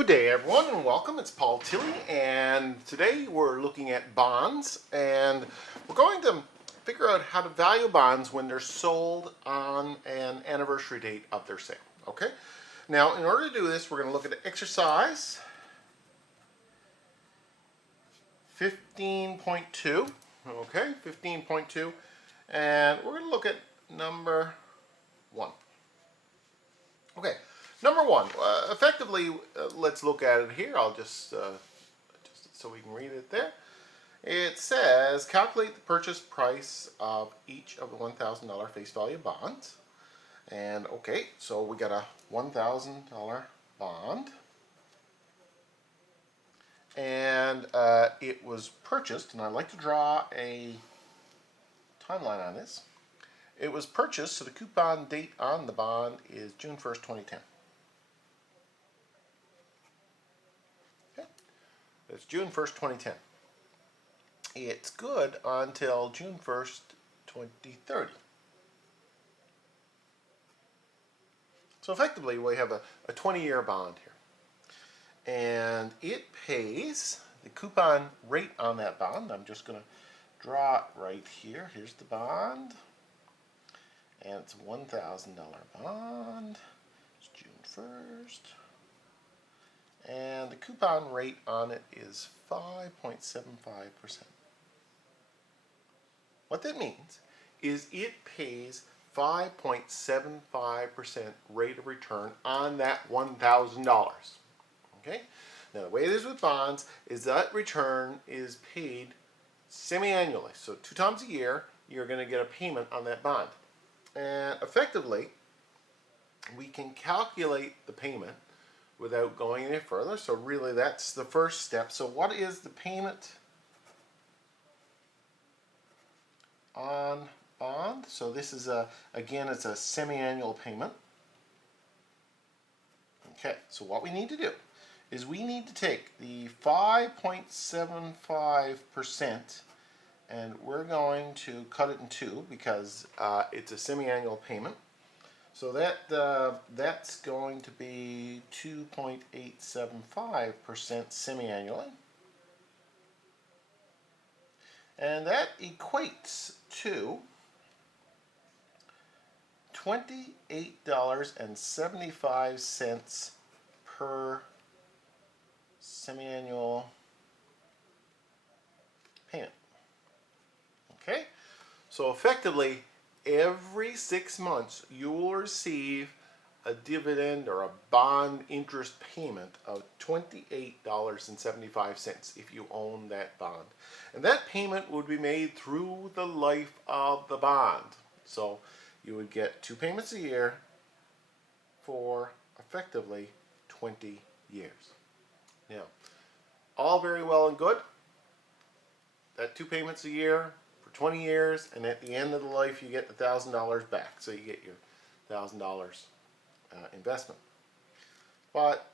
Good day, everyone, and welcome. It's Paul Tilley, and today we're looking at bonds, and we're going to figure out how to value bonds when they're sold on an anniversary date of their sale. Okay? Now, in order to do this, we're going to look at exercise 15.2. Okay, 15.2, and we're going to look at number 1. Okay. Number 1, effectively, let's look at it here. I'll just so we can read it there. It says, calculate the purchase price of each of the $1,000 face value bonds. And okay, so we got a $1,000 bond. And it was purchased, and I'd like to draw a timeline on this. It was purchased, so the coupon date on the bond is June 1st, 2010. It's June 1st, 2010. It's good until June 1st, 2030. So effectively, we have a 20-year bond here. And it pays the coupon rate on that bond. I'm just going to draw it right here. Here's the bond. And it's a $1,000 bond. It's June 1st. And the coupon rate on it is 5.75%. What that means is it pays 5.75% rate of return on that $1,000. Okay? Now the way it is with bonds is that return is paid semi-annually. So 2 times a year you're going to get a payment on that bond. And effectively we can calculate the payment without going any further. So really that's the first step. So what is the payment on bond? So this is again, it's a semi-annual payment. Okay, so what we need to do is we need to take the 5.75% and we're going to cut it in 2 because it's a semi-annual payment. So that's going to be 2.875% semi-annually. And that equates to $28.75 per semi-annual payment. Okay? So effectively, every 6 months you will receive a dividend or a bond interest payment of $28.75 if you own that bond. And that payment would be made through the life of the bond. So you would get 2 payments a year for effectively 20 years. Now, all very well and good. That 2 payments a year for 20 years, and at the end of the life you get the $1,000 back. So you get your $1,000 investment. But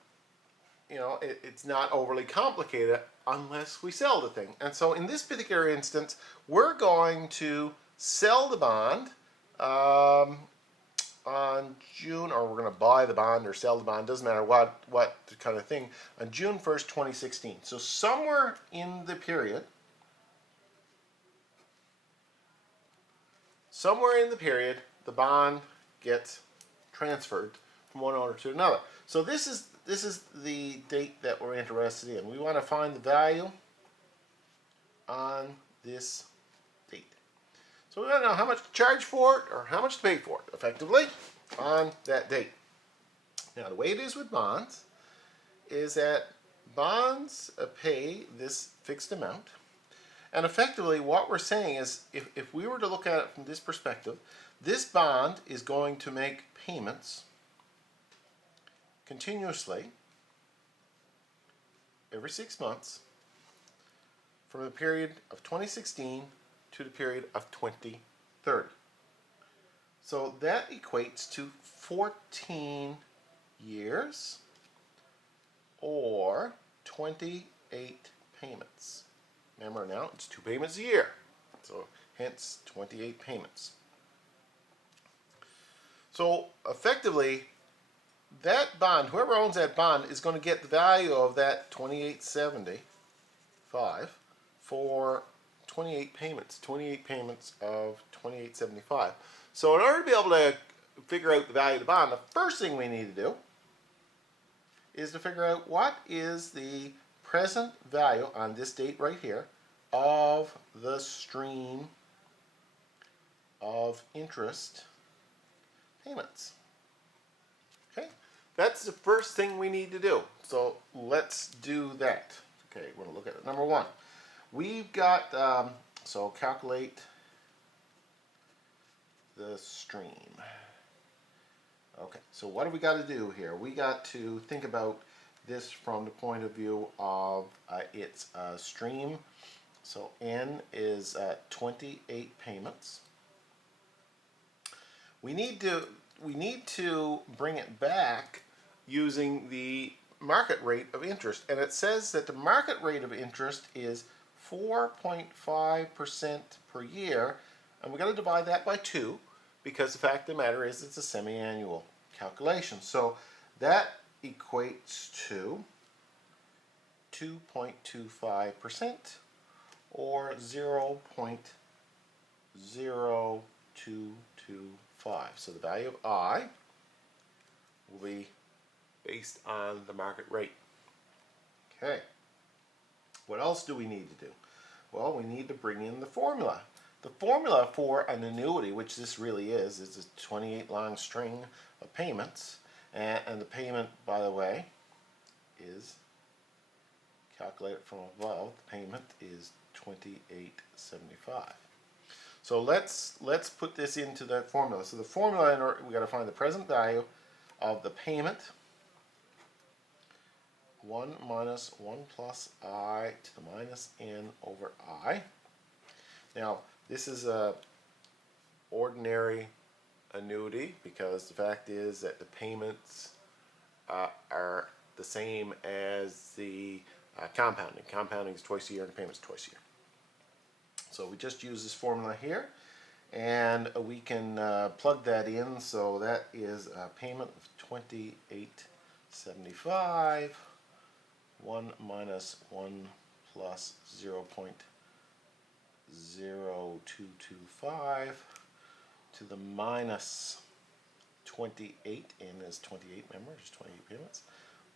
you know, it's not overly complicated unless we sell the thing. And so in this particular instance, we're going to sell the bond on June, or we're going to buy the bond or sell the bond, doesn't matter what kind of thing, on June 1st, 2016. So somewhere in the period, the bond gets transferred from one owner to another. So this is the date that we're interested in. We want to find the value on this date. So we want to know how much to charge for it or how much to pay for it, effectively, on that date. Now the way it is with bonds is that bonds pay this fixed amount. And effectively what we're saying is if we were to look at it from this perspective, this bond is going to make payments continuously every 6 months from the period of 2016 to the period of 2030. So that equates to 14 years or 28 payments. Remember now, it's 2 payments a year, so hence 28 payments. So effectively, that bond, whoever owns that bond, is going to get the value of that 2875 for 28 payments of 2875. So in order to be able to figure out the value of the bond, the first thing we need to do is to figure out what is the present value on this date right here of the stream of interest payments. Okay, that's the first thing we need to do. So let's do that. Okay, we're going to look at it. Number one, we've got, so calculate the stream. Okay, so what do we got to do here? We got to think about this from the point of view of its stream. So N is 28 payments. We need to bring it back using the market rate of interest, and it says that the market rate of interest is 4.5% per year, and we're going to divide that by 2 because the fact of the matter is it's a semi-annual calculation. So that equates to 2.25% or 0.0225. So the value of I will be based on the market rate. Okay. What else do we need to do? Well, we need to bring in the formula. The formula for an annuity, which this really is a 28 long string of payments, and the payment, by the way, is calculated from above. The payment is $28.75. So let's put this into that formula. So the formula, we got to find the present value of the payment, 1 minus 1 plus I to the minus n over I. Now, this is a ordinary annuity because the fact is that the payments are the same as the compounding. Compounding is twice a year and the payment's twice a year. So we just use this formula here, and we can plug that in. So that is a payment of $28.75. 1 minus 1 plus 0.0225 to the minus 28, and is 28, remember, just 28 payments,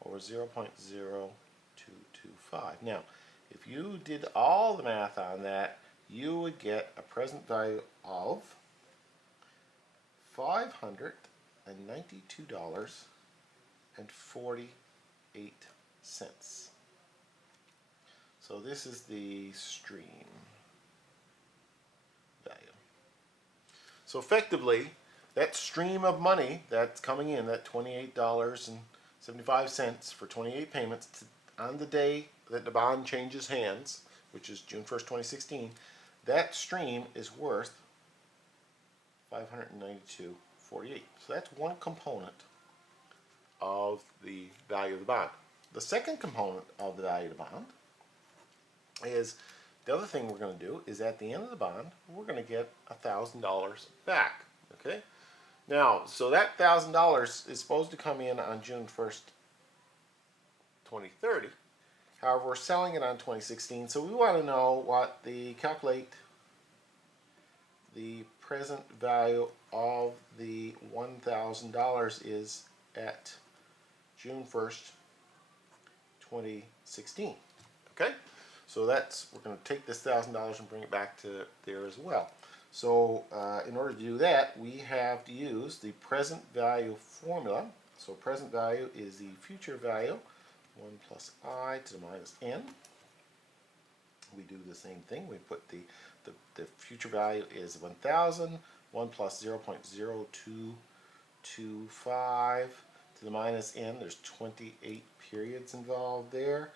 over 0.0225. Now, if you did all the math on that, you would get a present value of $592.48. So this is the stream value. So effectively, that stream of money that's coming in, that $28.75 for 28 payments on the day that the bond changes hands, which is June 1st, 2016, that stream is worth $592.48. So that's one component of the value of the bond. The second component of the value of the bond is, the other thing we're going to do is at the end of the bond, we're going to get $1,000 back. Okay? Now, so that $1,000 is supposed to come in on June 1st, 2030. However, we're selling it on 2016, so we want to know what calculate the present value of the $1,000 is at June 1st, 2016. Okay? So we're going to take this $1,000 and bring it back to there as well. So in order to do that, we have to use the present value formula. So present value is the future value, 1 plus I to the minus n. We do the same thing. We put the future value is 1,000, 1 plus 0.0225 to the minus n. There's 28 periods involved there.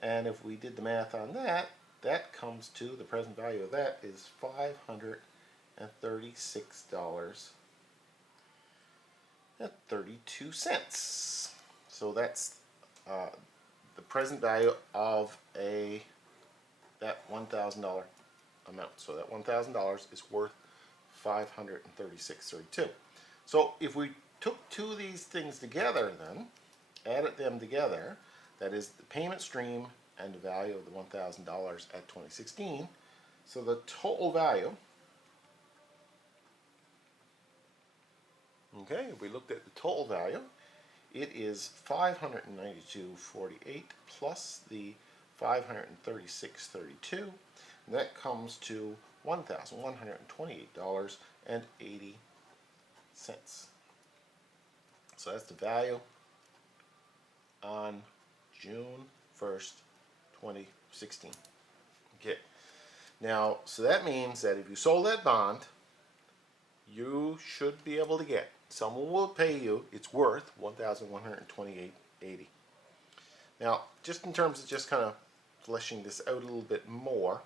And if we did the math on that, that comes to, the present value of that is $536.32. So that's the present value of that $1,000 amount. So that $1,000 is worth $536.32. So if we took two of these things together then, added them together, that is the payment stream and the value of the $1,000 at 2016, so the total value, okay, if we looked at the total value, it is $592.48 plus the $536.32, and that comes to $1,128.80. So that's the value on June 1st, 2016. Okay. Now, so that means that if you sold that bond, you should be able to get, someone will pay you, it's worth $1,128.80. Now, just in terms of just kind of fleshing this out a little bit more,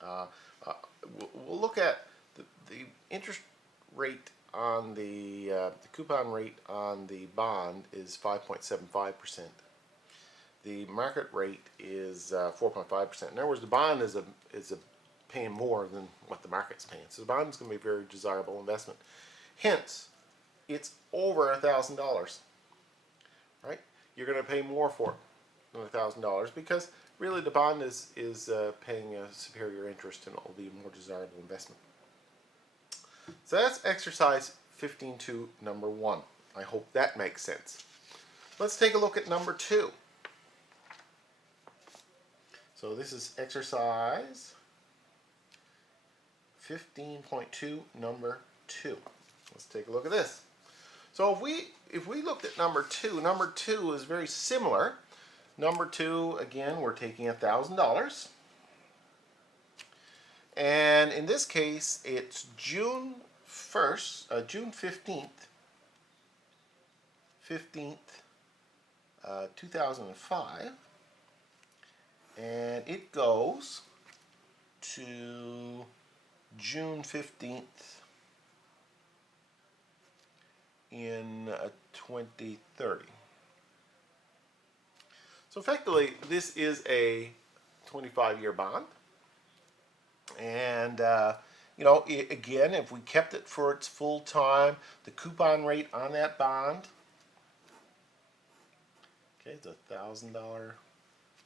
we'll look at the interest rate on the coupon rate on the bond is 5.75%. The market rate is 4.5%. In other words, the bond is paying more than what the market's paying. So the bond is going to be a very desirable investment. Hence, it's over $1,000, right? You're going to pay more for it than $1,000 because really the bond is paying a superior interest and it will be a more desirable investment. So that's exercise 15.2, number 1. I hope that makes sense. Let's take a look at number 2. So this is exercise 15.2, number 2. Let's take a look at this. So if we looked at number 2 is very similar. Number 2, again, we're taking $1,000. And in this case, it's June 15th, 2005. And it goes to June 15th in 2030. So effectively, this is a 25-year bond. And, you know, again, if we kept it for its full time, the coupon rate on that bond, okay, it's $1,000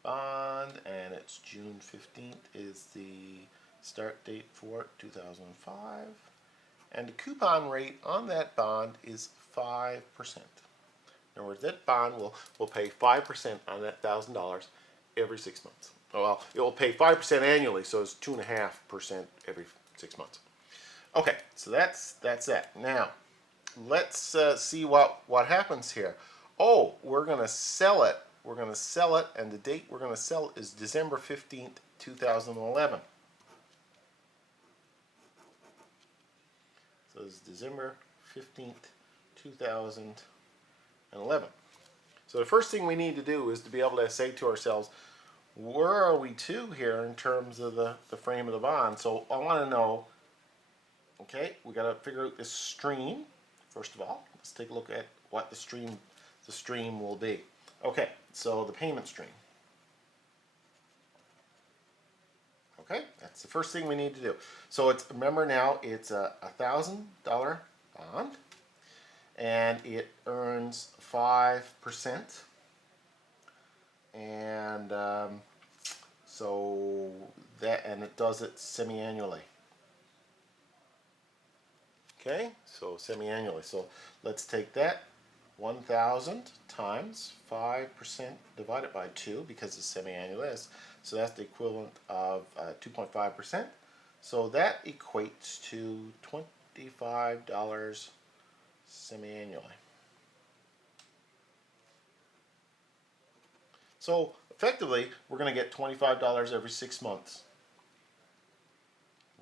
bond, and it's June 15th is the start date for it, 2005. And the coupon rate on that bond is 5%. In other words, that bond will pay 5% on that $1,000 every 6 months. Oh, well, it will pay 5% annually, so it's 2.5% every 6 months. Okay, so that's that. Now, let's see what happens here. Oh, we're going to sell it. We're going to sell it, and the date we're going to sell it is December 15th, 2011. So it's December 15th, 2011. So the first thing we need to do is to be able to say to ourselves, where are we to here in terms of the frame of the bond? So I want to know, okay, we got to figure out this stream. First of all, let's take a look at what the stream will be. Okay, so the payment stream. Okay, that's the first thing we need to do. So it's, remember now, it's a $1,000 bond, and it earns 5%, and so that, and it does it semi-annually. Okay, so semi-annually. So let's take that 1,000 times 5% divided by 2 because it's semi-annually. So that's the equivalent of 2.5%. So that equates to $25 semi-annually. So effectively, we're going to get $25 every 6 months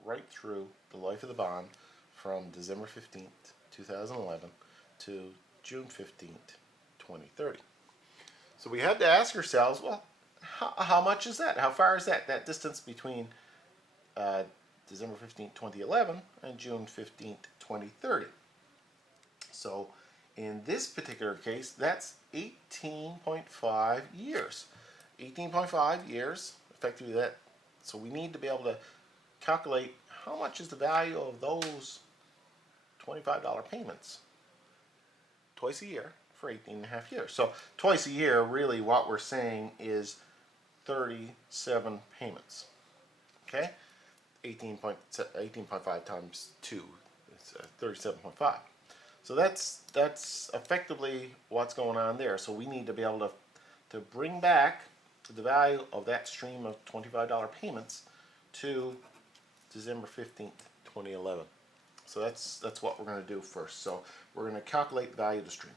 right through the life of the bond from December 15th, 2011 to June 15th, 2030. So we had to ask ourselves, well, how much is that? How far is that? That distance between December 15th, 2011 and June 15th, 2030. So in this particular case, that's 18.5 years. 18.5 years, effectively that. So we need to be able to calculate how much is the value of those $25 payments twice a year for 18.5 years. So twice a year, really what we're saying is 37 payments. Okay? 18.5 times 2 is 37.5. So that's effectively what's going on there. So we need to be able to bring back the value of that stream of $25 payments to December 15th, 2011. So that's what we're going to do first. So we're going to calculate the value of the stream.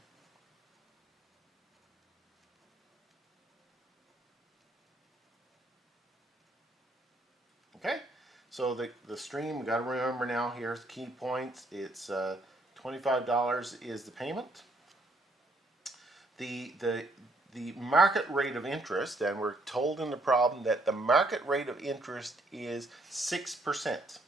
Okay, so the stream, we got to remember now, here's the key points. It's $25 is the payment. The market rate of interest, and we're told in the problem that the market rate of interest is 6%.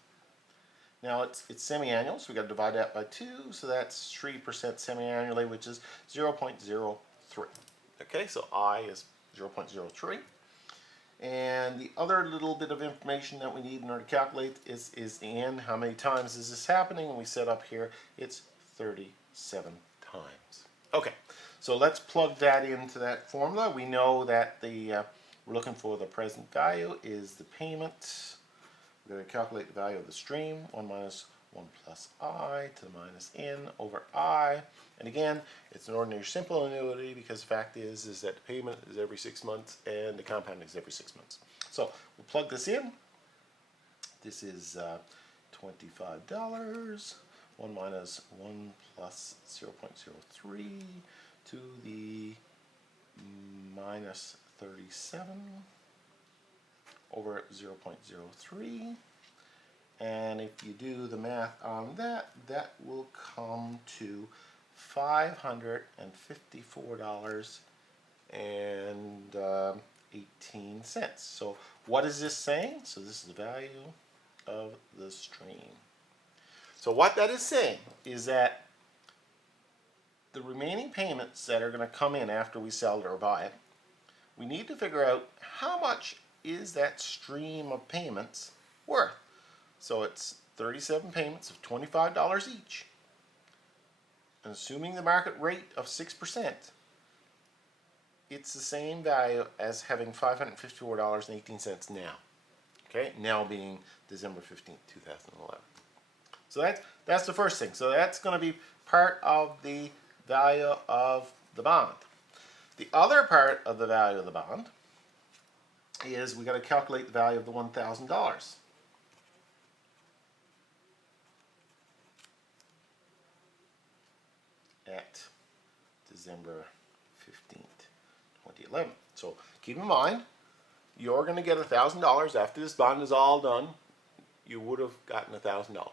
Now it's semi-annual, so we got to divide that by 2, so that's 3% semi-annually, which is 0.03. Okay, so I is 0.03. And the other little bit of information that we need in order to calculate is the n. How many times is this happening? And we set up here, it's 37 times. Okay, so let's plug that into that formula. We know that we're looking for the present value is the payment. We're going to calculate the value of the stream, 1 minus 1 plus I to the minus n over I. And again, it's an ordinary simple annuity because the fact is that the payment is every 6 months and the compound is every 6 months. So we'll plug this in. This is $25, 1 minus 1 plus 0.03 to the minus 37 over 0.03. And if you do the math on that, that will come to $554.18. So what is this saying? So this is the value of the stream. So what that is saying is that the remaining payments that are going to come in after we sell it or buy it, we need to figure out how much is that stream of payments worth. So it's 37 payments of $25 each. And assuming the market rate of 6%, it's the same value as having $554.18 now. Okay, now being December 15th, 2011. So that's the first thing. So that's going to be part of the value of the bond. The other part of the value of the bond is we got to calculate the value of the $1,000. At December 15th, 2011. So keep in mind, you're going to get $1,000 after this bond is all done. You would have gotten $1,000.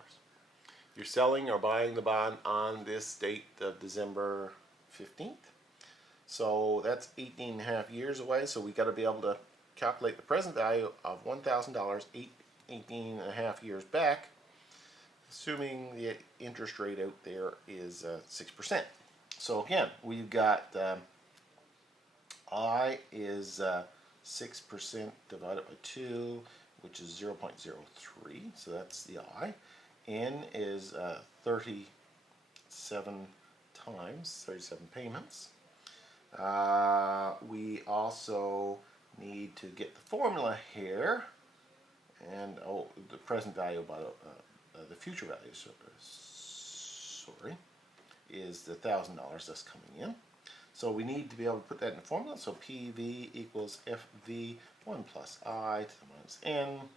You're selling or buying the bond on this date of December 15th. So that's 18.5 years away. So we got to be able to calculate the present value of $1,000 18.5 years back, assuming the interest rate out there is 6%. So again, we've got I is 6% divided by 2, which is 0.03. So that's the I. N is 37 times, 37 payments. We also need to get the formula here, and the present value by the future value, sorry, is the $1,000 that's coming in. So we need to be able to put that in the formula. So PV equals FV 1 plus I to the minus N.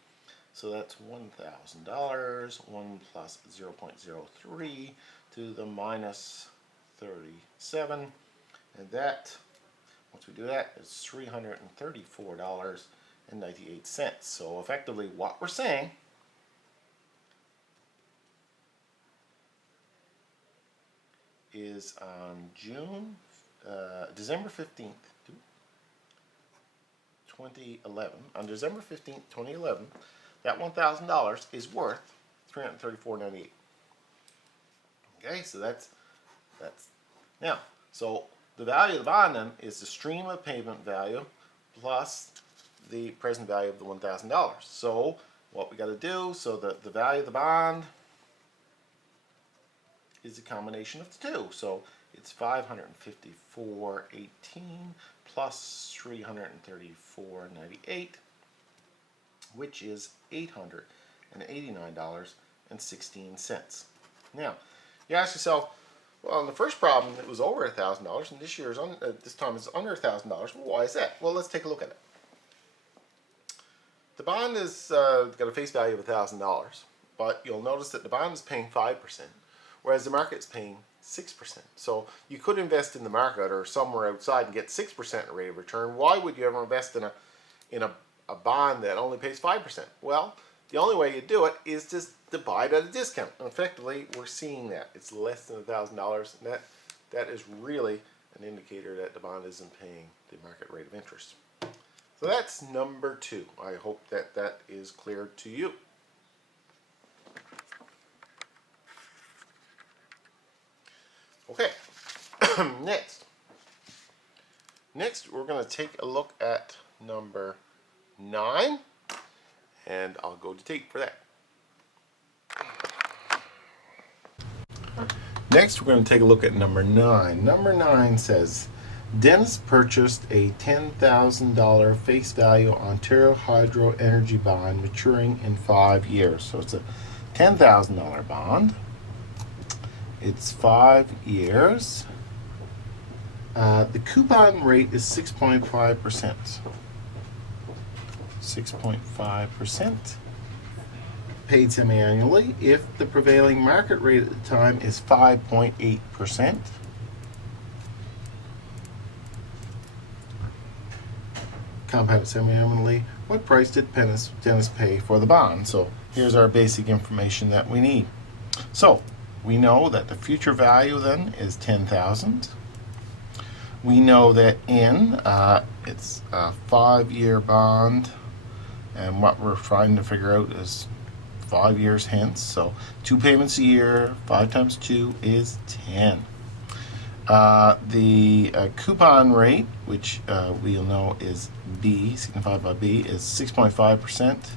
So that's $1,000, 1 plus 0.03 to the minus 37. And that, once we do that, is $334.98. So effectively what we're saying is on December 15th, 2011, on December 15th, 2011, that $1,000 is worth $334.98. Okay, so that's now. So the value of the bond then is the stream of payment value plus the present value of the $1,000. So what we got to do, so the value of the bond is a combination of the two. So it's 554.18 plus 334.98, which is $889.16. Now, you ask yourself, well, in the first problem it was over $1,000, and this time it's under $1,000. Well, why is that? Well, let's take a look at it. The bond has got a face value of $1,000, but you'll notice that the bond is paying 5%, whereas the market is paying 6%. So you could invest in the market or somewhere outside and get 6% rate of return. Why would you ever invest in a bond that only pays 5%? Well, the only way you do it is just to buy it at a discount. And effectively, we're seeing that. It's less than $1,000, and that is really an indicator that the bond isn't paying the market rate of interest. So that's number 2. I hope that that is clear to you. Okay, next we're going to take a look at number 9, and I'll go to tape for that. Next we're going to take a look at number 9. Number 9 says, Dennis purchased a $10,000 face value Ontario Hydro Energy bond maturing in 5 years. So it's a $10,000 bond. It's 5 years. The coupon rate is 6.5%. 6.5%. Paid semi-annually if the prevailing market rate at the time is 5.8%. Compounded semi-annually. What price did Dennis pay for the bond? So here's our basic information that we need. So we know that the future value then is $10,000. We know that it's a 5-year bond, and what we're trying to figure out is 5 years hence. So 2 payments a year, 5 times 2 is 10. The coupon rate, which we'll know is B, signified by B, is 6.5%.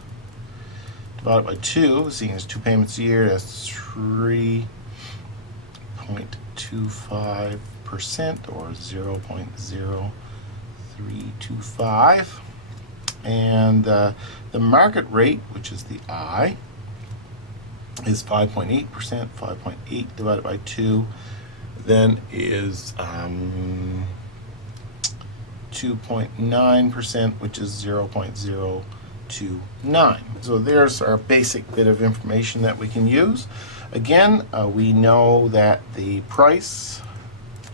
Divided by 2, seeing as 2 payments a year, that's 3.25%, or 0.0325. And the market rate, which is the I, is 5.8%. 5.8 divided by 2 then is 2.9%, which is 0.029. So there's our basic bit of information that we can use. Again, we know that the price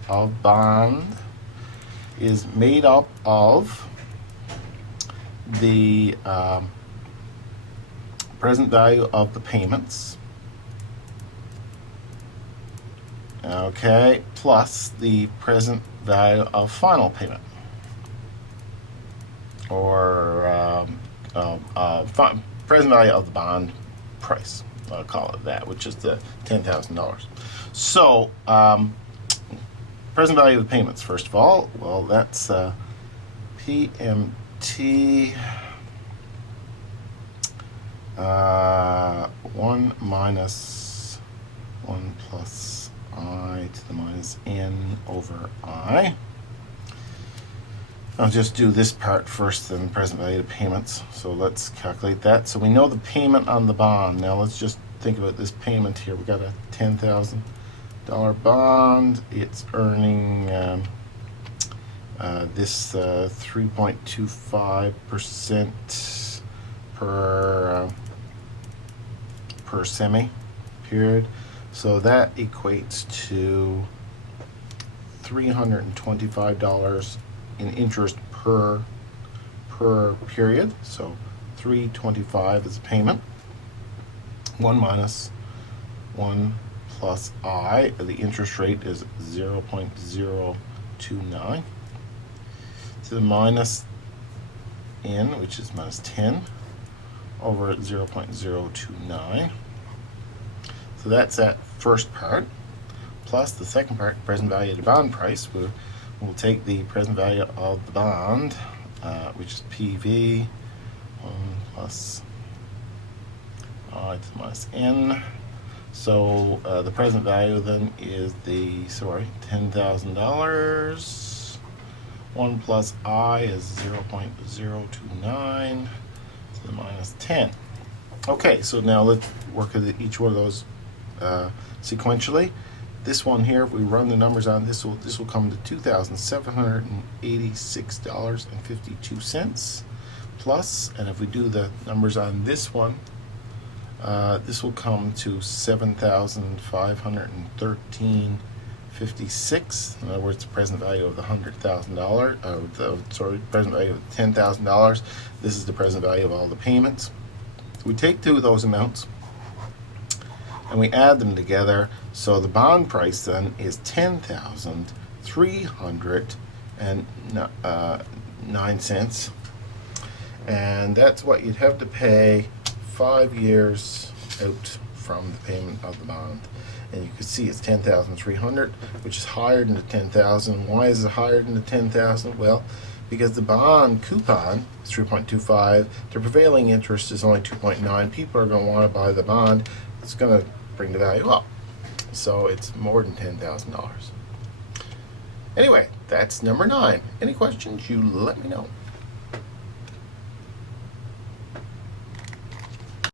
of bond is made up of the present value of the payments, okay, plus the present value of final payment, or present value of the bond price, I'll call it that, which is the $10,000. So present value of the payments, first of all, well, that's PMT 1 minus 1 plus I to the minus n over I. I'll just do this part first, then present value of payments. So let's calculate that. So we know the payment on the bond. Now let's just think about this payment here. We got a $10,000 bond. It's earning this 3.25% per semi period. So that equates to $325 in interest per period. So $325 is a payment. 1 minus 1 plus I. The interest rate is 0.029. To the minus n, which is minus 10, over 0.029. So that's that first part, plus the second part, present value of the bond price. We'll take the present value of the bond, which is PV, 1 plus I to the minus n. So the present value then is $10,000. 1 plus I is 0.029 to the minus 10. Okay, so now let's work at each one of those sequentially. This one here, if we run the numbers on this will come to $2,786.52 plus, and if we do the numbers on this one, this will come to $7,513.56. In other words, the present value of the $100,000. Present value of $10,000. This is the present value of all the payments. We take two of those amounts and we add them together. So the bond price then is $10,309, and that's what you'd have to pay 5 years out from the payment of the bond. And you can see it's $10,300, which is higher than the $10,000. Why is it higher than the $10,000? Well, because the bond coupon is 3.25, the prevailing interest is only 2.9. People are going to want to buy the bond. It's going to bring the value up. So it's more than $10,000. Anyway, that's number 9. Any questions, you let me know.